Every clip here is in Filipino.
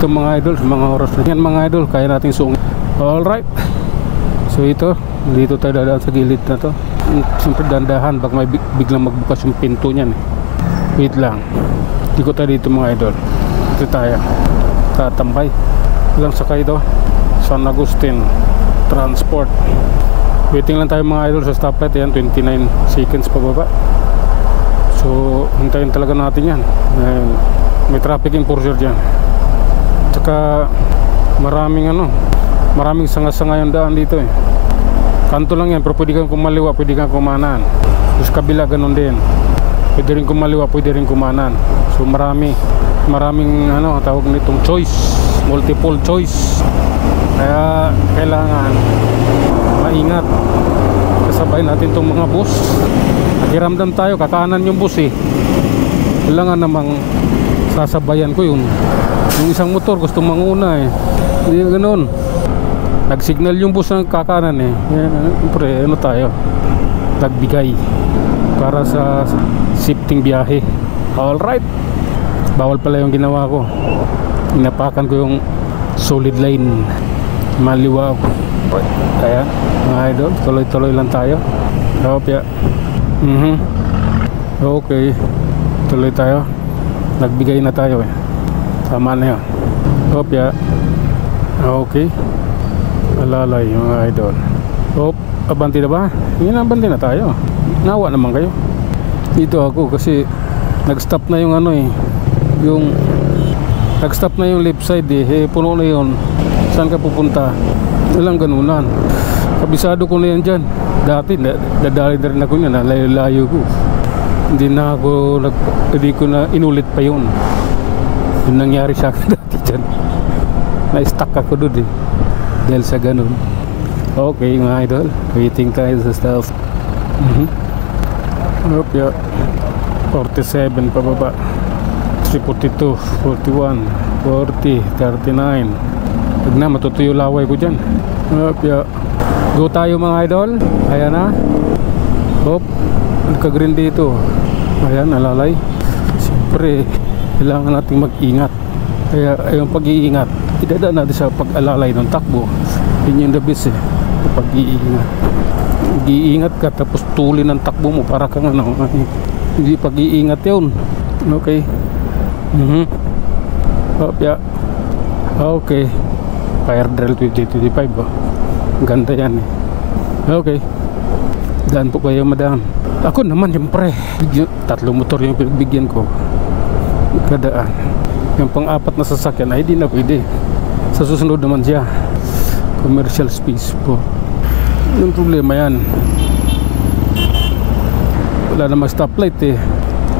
Ito mga idol, mga oras na yan mga idol, kaya natin sungit. Alright, so ito, dito tayo dadaan sa gilid na to. Siyempre dandahan, baka may biglang magbukas yung pinto nyan. Wait lang, ikot tayo dito mga idol. Ito tayo, tatambay. Ilang sakay ito? San Agustin Transport. Waiting lang tayo mga idol sa stoplight. Yan, 29 seconds pababa. So hintayin talaga natin yan. May traffic enforcer dyan. Tsaka maraming sanga-sanga yung daan dito eh. Kanto lang yan, pero pwede kang kumaliwa, pwede kang kumanan. Sa kabila ganun din, pwede rin kumaliwa, pwede rin kumanan. So maraming tawag nitong choice, multiple choice. Kaya kailangan maingat. Kasabay natin itong mga bus. Nakiramdam tayo, kakanan yung bus eh. Kailangan namang sasabayan ko yung isang motor gusto manguna eh. Hindi ganoon. Nagsignal yung bus ng kakanan eh. Siyempre ano tayo, nagbigay para sa shifting biyahe. Alright, bawal pala yung ginawa ko. Inapakan ko yung solid line, maliwa ako. Kaya mga idol, tuloy-tuloy lang tayo. Okay. Okay, tuloy tayo. Nagbigay na tayo eh. Tama na yun. Okay, alalay mga idol. Abanti na ba? Hindi na, abanti na tayo. Nawa naman kayo. Dito ako kasi nag-stop na yung nag-stop na yung left side eh. Puno na yun. Saan ka pupunta? Walang ganunan. Kabisado ko na yan dyan. Dati dadali na rin ako niya, nalayo-layo ko. Hindi ko na inulit pa yun. Yung nangyari sa akin dati dyan. Na-stuck ako doon eh, dahil sa ganun. Okay mga idol, waiting tayo sa stuff. 47 pababa, 342, 41, 40, 39. Pag na matutuyo laway ko dyan. Go tayo mga idol. Ayan na. Nagka-green dito. Ayan, alalay. Siyempre kailangan natin mag-ingat. Kaya yung pag-iingat, idadaan natin sa pag-alalay ng takbo. Yun yung the best eh, pag-iingat. Mag-iingat ka tapos tuloy ng takbo mo para kang hindi pag-iingat yun. Okay. Okay, fire drill 2025 ganda yan eh. Okay, daan po kayo madaan. Ako naman siyempre, tatlong motor yung pinagbigyan ko kadaan. Yung pang-apat na sasakyan ay di na pwede. Sa susunod naman siya, commercial space po. Yung problema yan, wala namang stoplight eh.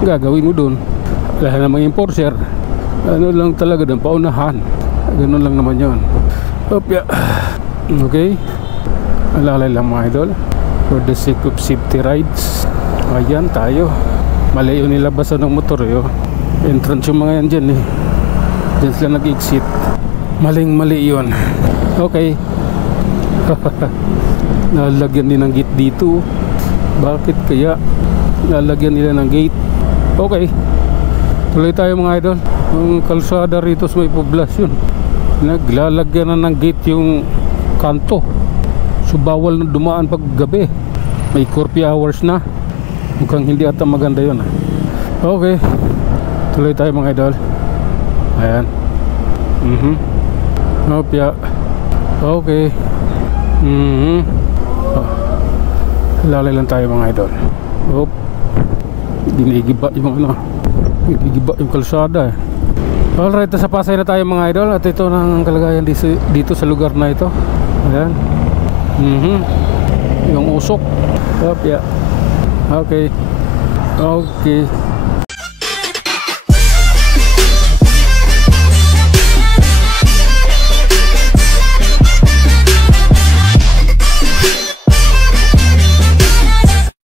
Gagawin mo dun, wala namang enforcer. Ano lang talaga dun, paunahan. Ganun lang naman yun. Okay, alalay lang mga idol, for the sake of safety rides. Ayan tayo, mali yung nilabasan ng motor eh. Entrance yung mga yan dyan eh, dyan sila nag-exit. Maling-mali yun. Okay. Nalagyan din ng gate dito. Bakit kaya nalagyan nila ng gate? Okay, tuloy tayo mga idol. Ang kalsada rito sa may poblasyon, naglalagyan na ng gate yung kanto. So bawal na dumaan pag gabi. May curfew hours na. Mukhang hindi ata maganda yun. Okay, tuloy tayo mga idol. Ayan. Okay. Lalay lang tayo mga idol. Ginigiba yung kalsada eh. Alright, nasa Pasay na tayo mga idol. At ito ang kalagayan dito sa lugar na ito. Ayan. Yung usok. Okay. Okay.